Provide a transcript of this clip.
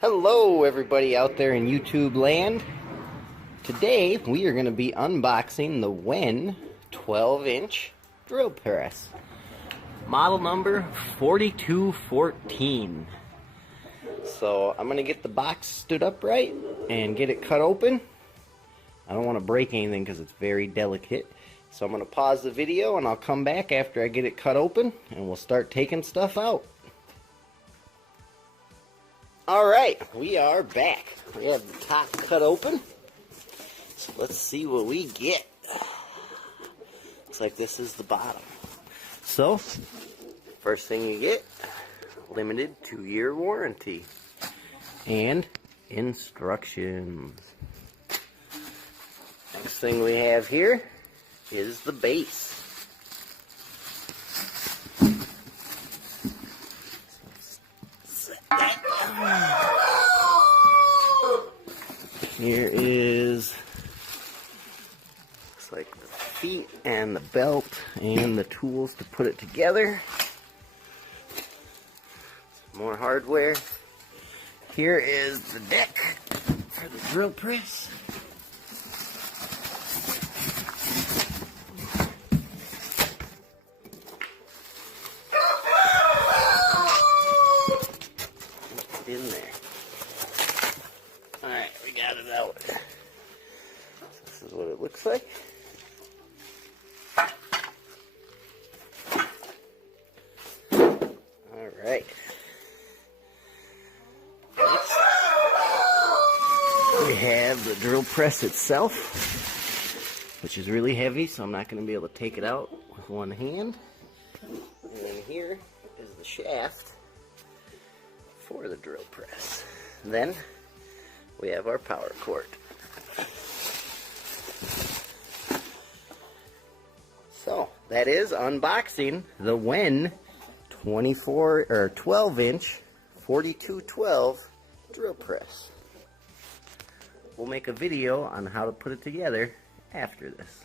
Hello everybody out there in YouTube land. Today we are going to be unboxing the WEN 12-inch drill press. Model number 4214. So I'm going to get the box stood up right and get it cut open. I don't want to break anything because it's very delicate. So I'm going to pause the video and I'll come back after I get it cut open and we'll start taking stuff out. Alright, we are back. We have the top cut open. So let's see what we get. Looks like this is the bottom. So, first thing you get, limited 2-year warranty. And instructions. Next thing we have here is the base. Here is, looks like the feet and the belt and the tools to put it together. Some more hardware. Here is the deck for the drill press. In there. Alright, we got it out. So this is what it looks like. Alright. Next, we have the drill press itself, which is really heavy, so I'm not going to be able to take it out with one hand. And then here is the shaft for the drill press. And then we have our power cord. So that is unboxing the WEN 12-inch 4212 drill press. We'll make a video on how to put it together after this.